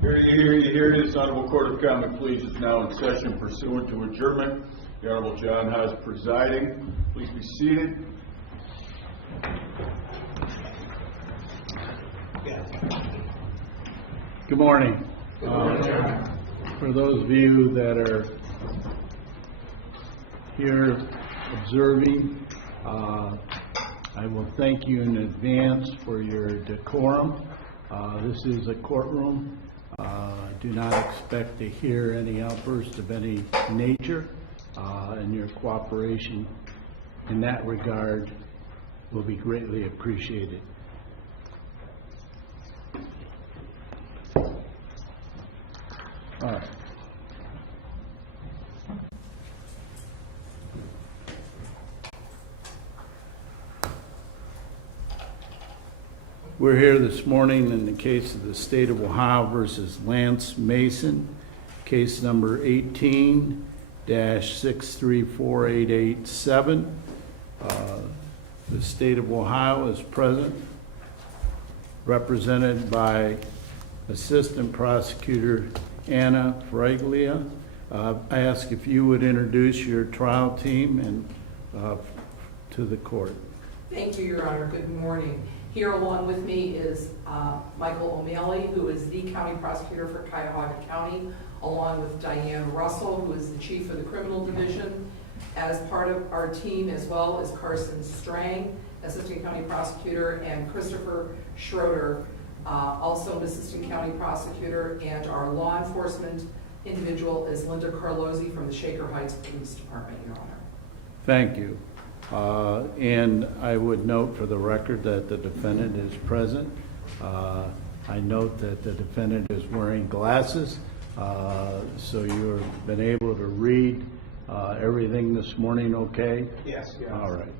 Here it is. Honorable Court of Common Pleas is now in session pursuant to adjournment. The Honorable John Haas presiding. Please be seated. Good morning. For those of you that are here observing, I will thank you in advance for your decorum. This is a courtroom. Do not expect to hear any outbursts of any nature, and your cooperation in that regard will be greatly appreciated. All right. We're here this morning in the case of the State of Ohio versus Lance Mason, case number 18-634887. The State of Ohio is present, represented by Assistant Prosecutor Anna Fraglia. I ask if you would introduce your trial team and to the court. Thank you, Your Honor. Good morning. Here along with me is Michael O'Malley, who is the County Prosecutor for Cuyahoga County, along with Diane Russell, who is the Chief of the Criminal Division. As part of our team as well is Carson Strang, Assistant County Prosecutor, and Christopher Schroeder, also an Assistant County Prosecutor, and our law enforcement individual is Linda Carlozzi from the Shaker Heights Police Department, Your Honor. Thank you. And I would note for the record that the defendant is present. I note that the defendant is wearing glasses, so you've been able to read everything this morning okay? Yes. All right.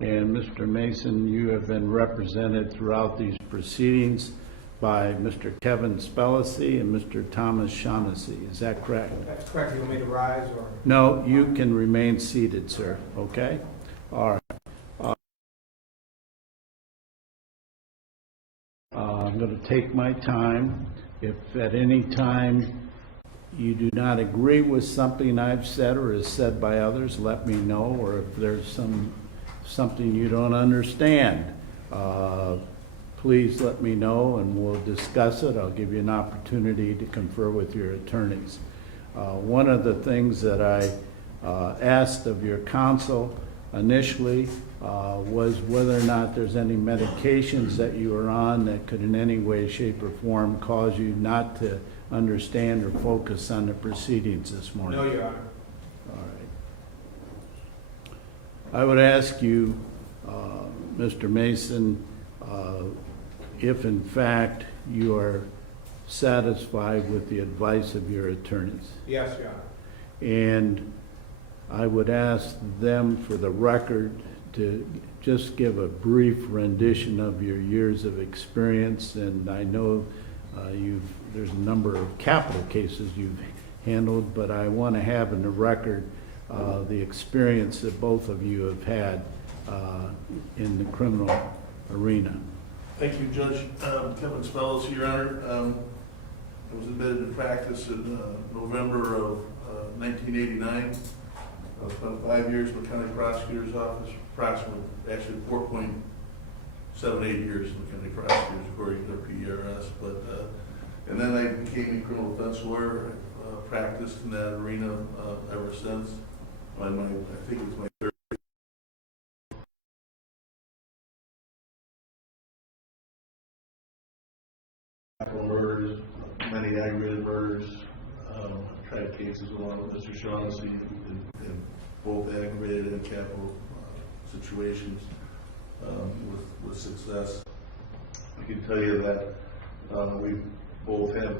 And Mr. Mason, you have been represented throughout these proceedings by Mr. Kevin Spellacy and Mr. Thomas Shaughnessy. Is that correct? That's correct. You want me to rise or? No, you can remain seated, sir. Okay? All right. I'm going to take my time. If at any time you do not agree with something I've said or is said by others, let me know. Or if there's something you don't understand, please let me know and we'll discuss it. I'll give you an opportunity to confer with your attorneys. One of the things that I asked of your counsel initially was whether or not there's any medications that you are on that could in any way, shape, or form cause you not to understand or focus on the proceedings this morning. No, Your Honor. All right. I would ask you, Mr. Mason, if in fact you are satisfied with the advice of your attorneys. Yes, Your Honor. And I would ask them for the record to just give a brief rendition of your years of experience. And I know there's a number of capital cases you've handled, but I want to have in the record the experience that both of you have had in the criminal arena. Thank you, Judge. Kevin Spellis, Your Honor. I was admitted to practice in November of 1989. I spent 5 years in the county prosecutor's office, actually 4.78 years in the county prosecutor's according to the PRS. And then I became a criminal defense lawyer. I've practiced in that arena ever since. I think it's my third. Murders, many aggravated murders. I've tried cases along with Mr. Shaughnessy in both aggravated and capital situations with success. I can tell you that we both have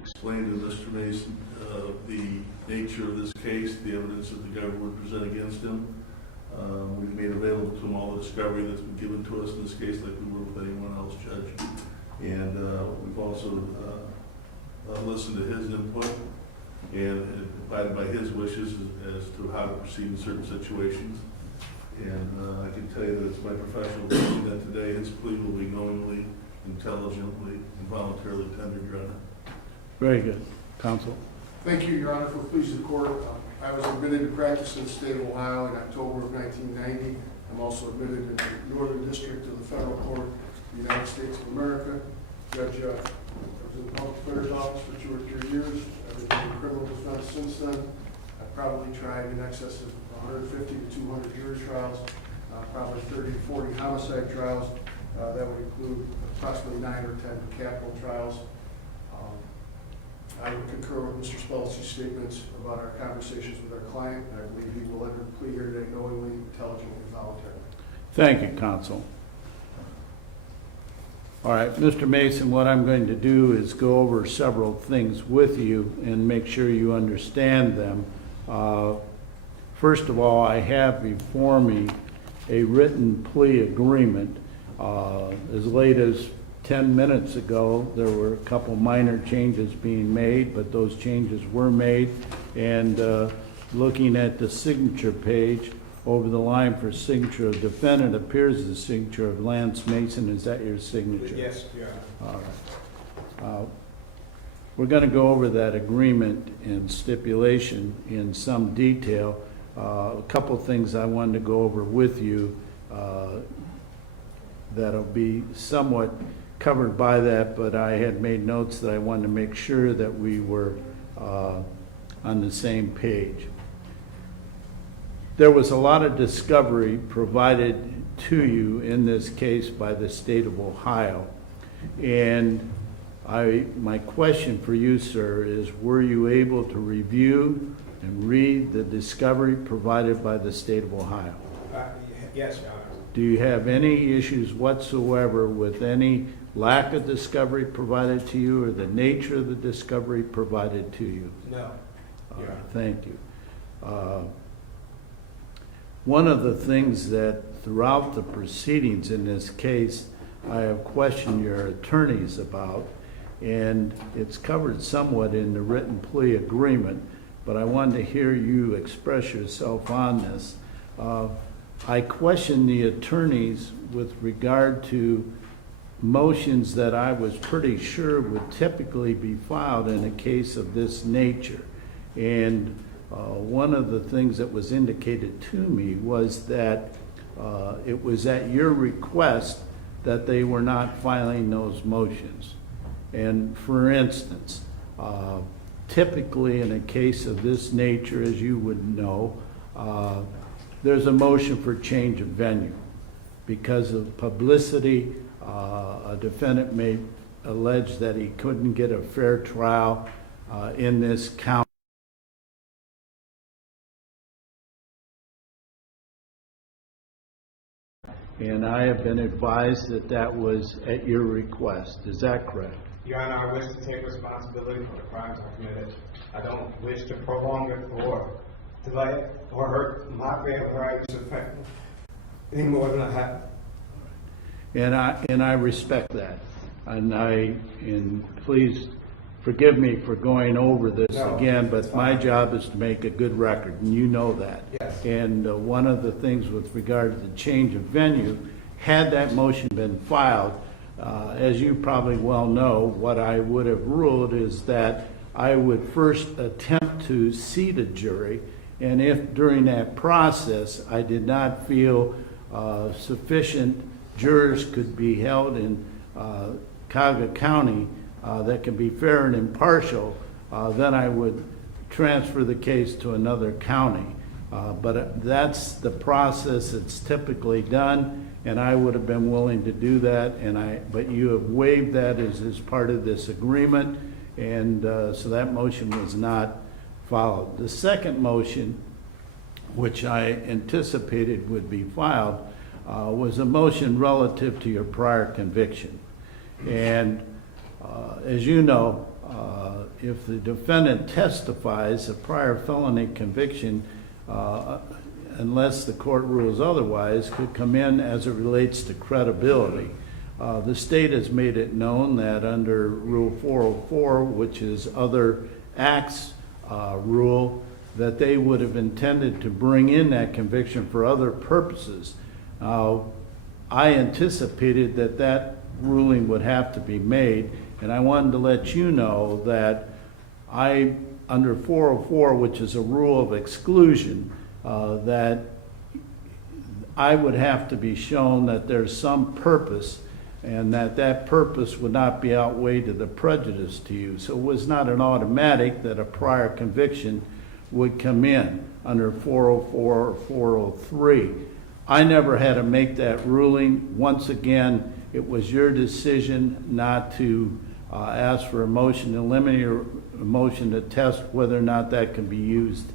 explained to Mr. Mason the nature of this case, the evidence that the government would present against him. We've made available to him all the discovery that's been given to us in this case, like we would with anyone else, Judge. And we've also listened to his input and abided by his wishes as to how to proceed in certain situations. And I can tell you that it's my professional opinion that today his plea will be knowingly intelligently, and voluntarily tendered, Your Honor. Very good. Counsel? Thank you, Your Honor, for pleasing the court. I was admitted to practice in the state of Ohio in October of 1990. I'm also admitted in the Northern District of the Federal Court of the United States of America. Judge, I was in the Public Affairs Office for 2 or 3 years. I've been doing criminal defense since then. I've probably tried in excess of 150 to 200 jury trials, probably 30 to 40 homicide trials. That would include approximately 9 or 10 capital trials. I would concur with Mr. Spelcy's statements about our conversations with our client. I believe he will enter the plea here today knowingly, intelligently, and voluntarily. Thank you, counsel. All right, Mr. Mason, what I'm going to do is go over several things with you and make sure you understand them. First of all, I have before me a written plea agreement. As late as 10 minutes ago, there were a couple minor changes being made, but those changes were made. And looking at the signature page, over the line for signature of defendant appears the signature of Lance Mason. Is that your signature? Yes, Your Honor. All right. We're going to go over that agreement and stipulation in some detail. A couple things I wanted to go over with you that'll be somewhat covered by that, but I had made notes that I wanted to make sure that we were on the same page. There was a lot of discovery provided to you in this case by the state of Ohio. And my question for you, sir, is were you able to review and read the discovery provided by the state of Ohio? Yes, Your Honor. Do you have any issues whatsoever with any lack of discovery provided to you or the nature of the discovery provided to you? No. Your Honor. Thank you. One of the things that throughout the proceedings in this case, I have questioned your attorneys about, and it's covered somewhat in the written plea agreement, but I wanted to hear you express yourself on this. I questioned the attorneys with regard to motions that I was pretty sure would typically be filed in a case of this nature. And one of the things that was indicated to me was that it was at your request that they were not filing those motions. And for instance, typically in a case of this nature, as you would know, there's a motion for change of venue. Because of publicity, a defendant may allege that he couldn't get a fair trial in this county. And I have been advised that that was at your request. Is that correct? Your Honor, I wish to take responsibility for the crimes I committed. I don't wish to prolong it or delay it or hurt my family rights any more than I have. And I respect that. And please forgive me for going over this again, but my job is to make a good record, and you know that. Yes. And one of the things with regard to the change of venue, had that motion been filed, as you probably well know, what I would have ruled is that I would first attempt to seat a jury, and if during that process I did not feel sufficient jurors could be held in Cuyahoga County that can be fair and impartial, then I would transfer the case to another county. But that's the process that's typically done, and I would have been willing to do that, but you have waived that as part of this agreement, and so that motion was not followed. The second motion, which I anticipated would be filed, was a motion relative to your prior conviction. And as you know, if the defendant testifies, a prior felony conviction, unless the court rules otherwise, could come in as it relates to credibility. The state has made it known that under Rule 404, which is other acts rule, that they would have intended to bring in that conviction for other purposes. I anticipated that ruling would have to be made. And I wanted to let you know that under 404, which is a rule of exclusion, that I would have to be shown that there's some purpose and that purpose would not be outweighed to the prejudice to you. So it was not an automatic that a prior conviction would come in under 404 or 403. I never had to make that ruling. Once again, it was your decision not to ask for a motion to eliminate or a motion to test whether or not that can be used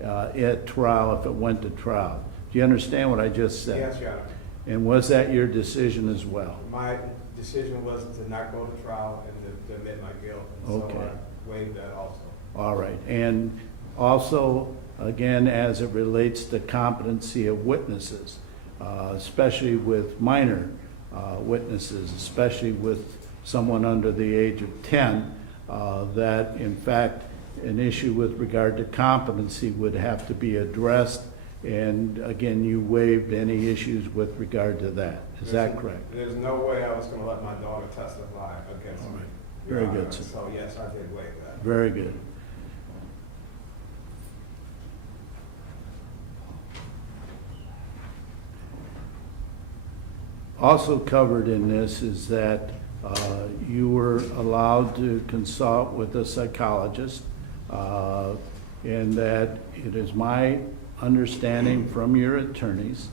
at trial if it went to trial. Do you understand what I just said? Yes, Your Honor. And was that your decision as well? My decision was to not go to trial and to admit my guilt. And Okay. so I waived that also. All right. And also, again, as it relates to competency of witnesses, especially with minor witnesses, especially with someone under the age of 10, that in fact an issue with regard to competency would have to be addressed. And again, you waived any issues with regard to that. Is that correct? There's no way I was going to let my daughter testify against All me. right. Your Very Honor. good, sir. So yes, I did waive that. Very good. Also covered in this is that you were allowed to consult with a psychologist, and that it is my understanding from your attorneys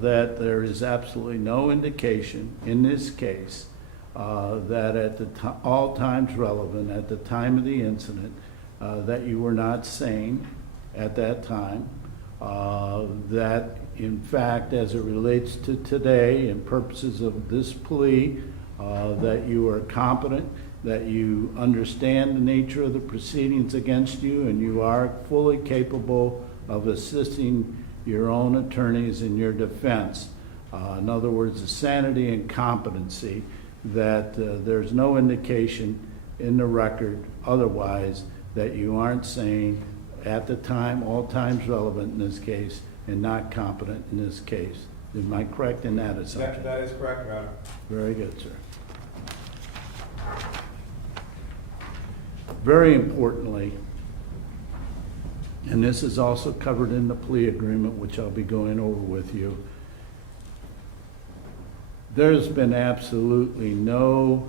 that there is absolutely no indication in this case that at the all times relevant at the time of the incident that you were not sane at that time, that in fact as it relates to today and purposes of this plea, that you are competent, that you understand the nature of the proceedings against you, and you are fully capable of assisting your own attorneys in your defense. In other words, the sanity and competency, that there's no indication in the record otherwise that you aren't sane at the time, all times relevant in this case, and not competent in this case. Am I correct in that assumption? That is correct, Your Honor. Very good, sir. Very importantly, and this is also covered in the plea agreement, which I'll be going over with you, there's been absolutely no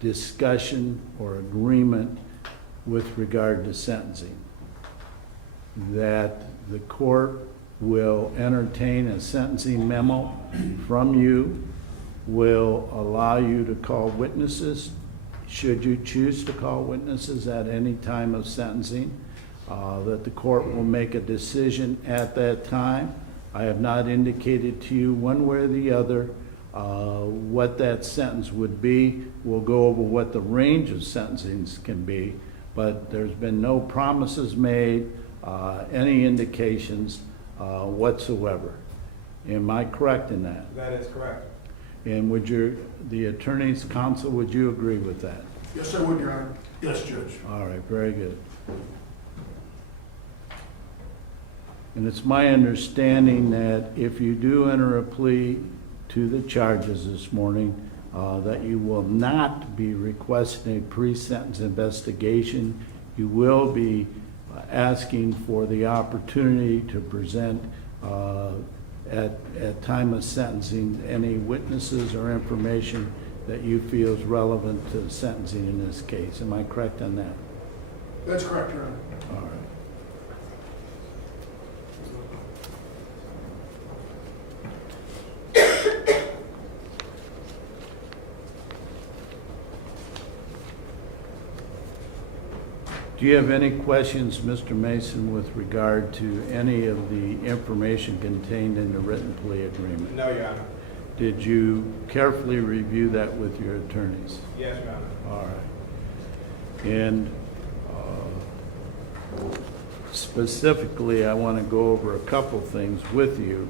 discussion or agreement with regard to sentencing. That the court will entertain a sentencing memo from you, will allow you to call witnesses, should you choose to call witnesses at any time of sentencing, that the court will make a decision at that time. I have not indicated to you one way or the other what that sentence would be. We'll go over what the range of sentencings can be, but there's been no promises made, any indications whatsoever. Am I correct in that? That is correct. And would the attorney's counsel, would you agree with that? Yes, I would, Your Honor. Yes, Judge. All right, very good. And it's my understanding that if you do enter a plea to the charges this morning, that you will not be requesting a pre-sentence investigation. You will be asking for the opportunity to present at time of sentencing any witnesses or information that you feel is relevant to the sentencing in this case. Am I correct on that? That's correct, Your Honor. All right. Do you have any questions, Mr. Mason, with regard to any of the information contained in the written plea agreement? No, Your Honor. Did you carefully review that with your attorneys? Yes, Your Honor. All right. And specifically, I want to go over a couple things with you.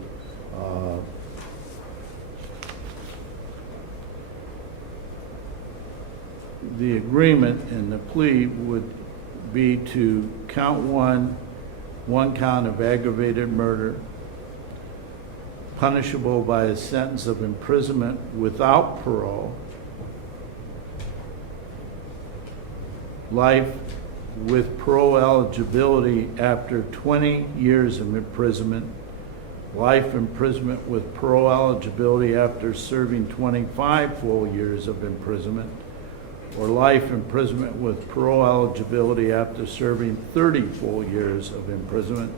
The agreement and the plea would be to count one count of aggravated murder, punishable by a sentence of imprisonment without parole, life with parole eligibility after 20 years of imprisonment, life imprisonment with parole eligibility after serving 25 full years of imprisonment, or life imprisonment with parole eligibility after serving 30 full years of imprisonment,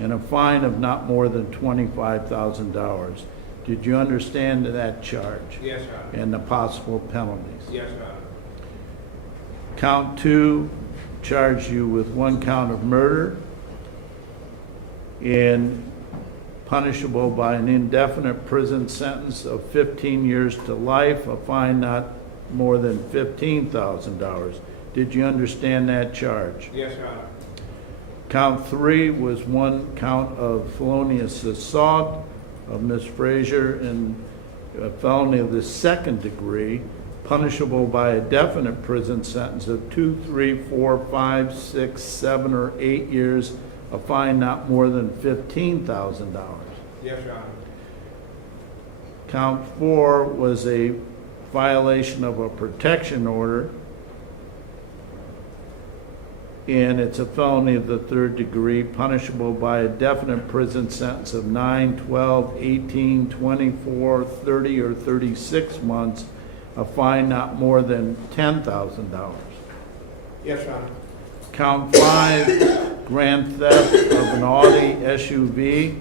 and a fine of not more than $25,000. Did you understand that charge? Yes, Your Honor. And the possible penalties? Yes, Your Honor. Count 2 charged you with 1 count of murder and punishable by an indefinite prison sentence of 15 years to life, a fine not more than $15,000. Did you understand that charge? Yes, Your Honor. Count 3 was 1 count of felonious assault of Ms. Fraser and a felony of the 2nd degree, punishable by a definite prison sentence of 2, 3, 4, 5, 6, 7, or 8 years, a fine not more than $15,000. Yes, Your Honor. Count 4 was a violation of a protection order, and it's a felony of the 3rd degree, punishable by a definite prison sentence of 9, 12, 18, 24, 30, or 36 months, a fine not more than $10,000. Yes, Your Honor. Count 5, grand theft of an Audi SUV,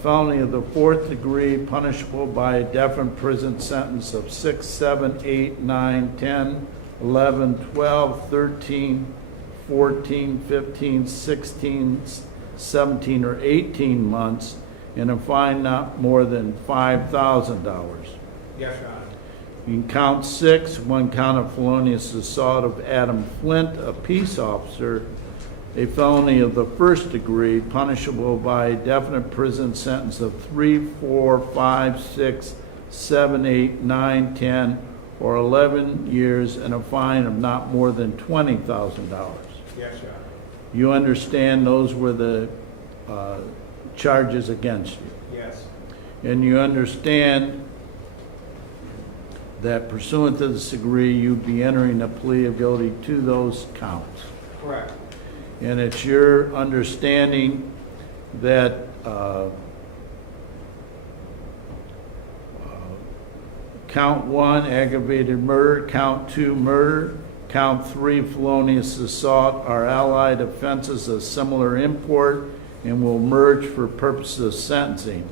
felony of the 4th degree, punishable by a definite prison sentence of 6, 7, 8, 9, 10, 11, 12, 13, 14, 15, 16, 17, or 18 months, and a fine not more than $5,000. Yes, Your Honor. In count 6, 1 count of felonious assault of Adam Flint, a peace officer, a felony of the 1st degree, punishable by a definite prison sentence of 3, 4, 5, 6, 7, 8, 9, 10, or 11 years, and a fine of not more than $20,000. Yes, Your Honor. You understand those were the charges against you? Yes. And you understand that pursuant to this degree, you'd be entering a plea of guilty to those counts. Correct. And it's your understanding that count 1, aggravated murder, count 2, murder, count 3, felonious assault are allied offenses of similar import and will merge for purposes of sentencing,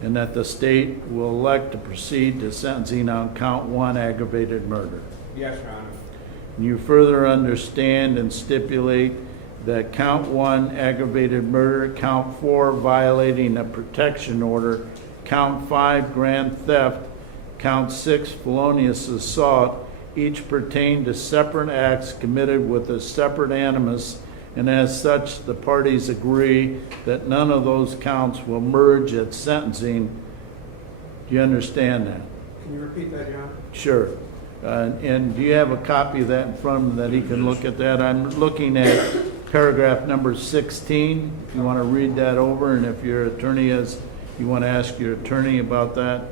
and that the state will elect to proceed to sentencing on count 1, aggravated murder. Yes, Your Honor. And you further understand and stipulate that count 1, aggravated murder, count 4, violating a protection order, count 5, grand theft, count 6, felonious assault, each pertain to separate acts committed with a separate animus, and as such, the parties agree that none of those counts will merge at sentencing. Do you understand that? Can you repeat that, Your Honor? Sure. And do you have a copy of that in front of him that he can look at that? I'm looking at paragraph number 16. If you want to read that over, and if your attorney has, you want to ask your attorney about that.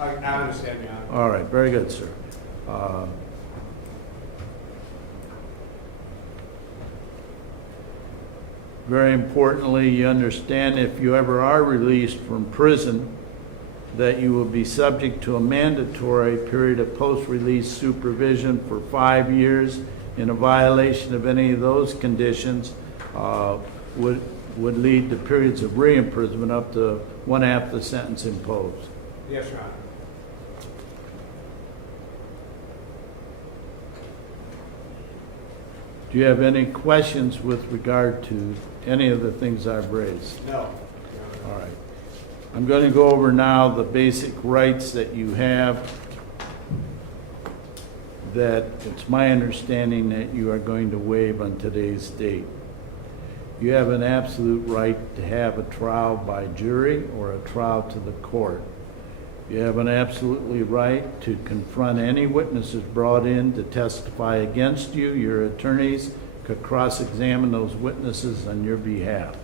Okay. I understand, Your Honor. All right, very good, sir. Very importantly, you understand if you ever are released from prison, that you will be subject to a mandatory period of post-release supervision for 5 years. In a violation of any of those conditions would lead to periods of re-imprisonment up to 1/2 the sentence imposed. Yes, Your Honor. Do you have any questions with regard to any of the things I've raised? No. Your Honor. All right. I'm going to go over now the basic rights that you have, that it's my understanding that you are going to waive on today's date. You have an absolute right to have a trial by jury or a trial to the court. You have an absolutely right to confront any witnesses brought in to testify against you. Your attorneys could cross-examine those witnesses on your behalf.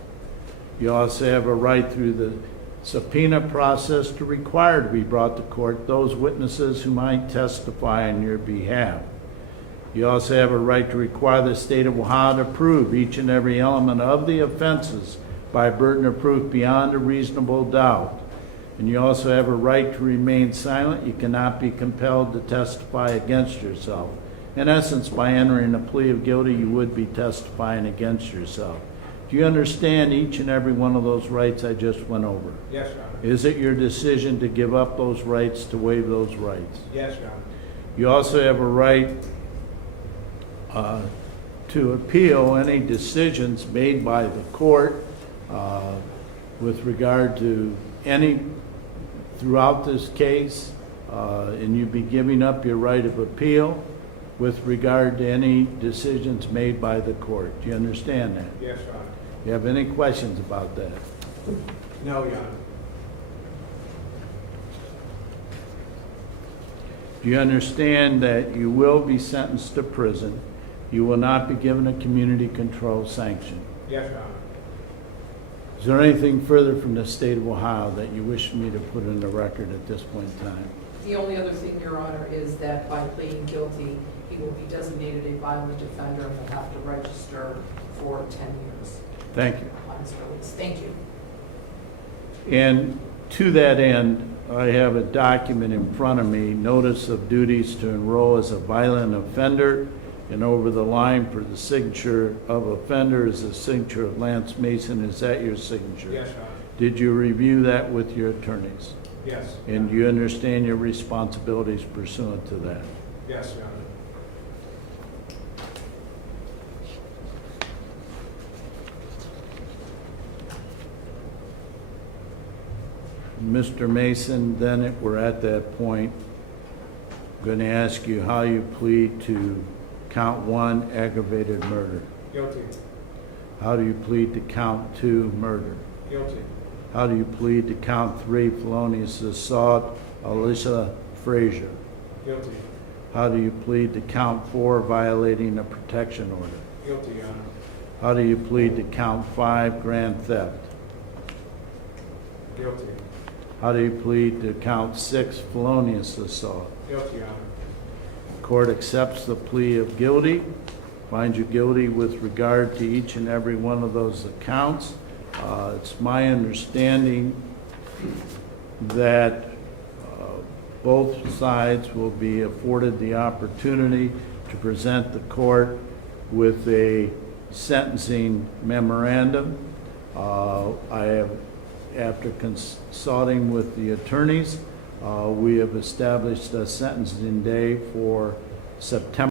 You also have a right through the subpoena process to require to be brought to court those witnesses who might testify on your behalf. You also have a right to require the state of Ohio to prove each and every element of the offenses by burden of proof beyond a reasonable doubt. And you also have a right to remain silent. You cannot be compelled to testify against yourself. In essence, by entering a plea of guilty, you would be testifying against yourself. Do you understand each and every one of those rights I just went over? Yes, Your Honor. Is it your decision to give up those rights, to waive those rights? Yes, Your Honor. You also have a right to appeal any decisions made by the court with regard to any, throughout this case, and you'd be giving up your right of appeal with regard to any decisions made by the court. Do you understand that? Yes, Your Honor. You have any questions about that? No, Your Honor. Do you understand that you will be sentenced to prison? You will not be given a community control sanction. Yes, Your Honor. Is there anything further from the state of Ohio that you wish me to put in the record at this point in time? The only other thing, Your Honor, is that by pleading guilty, he will be designated a violent offender and will have to register for 10 years Thank you. on his release. Thank you. And to that end, I have a document in front of me, notice of duties to enroll as a violent offender, and over the line for the signature of offender is the signature of Lance Mason. Is that your signature? Yes, Your Honor. Did you review that with your attorneys? Yes. And you understand your responsibilities pursuant to that? Yes, Your Honor. Mr. Mason, then we're at that point. I'm going to ask you how you plead to count 1, aggravated murder. Guilty. How do you plead to count 2, murder? Guilty. How do you plead to count 3, felonious assault, Aisha Fraser? Guilty. How do you plead to count 4, violating a protection order? Guilty, Your Honor. How do you plead to count 5, grand theft? Guilty. How do you plead to count 6, felonious assault? Guilty, Your Honor. Court accepts the plea of guilty, finds you guilty with regard to each and every one of those accounts. It's my understanding that both sides will be afforded the opportunity to present the court with a sentencing memorandum. I have, after consulting with the attorneys, we have established a sentencing day for September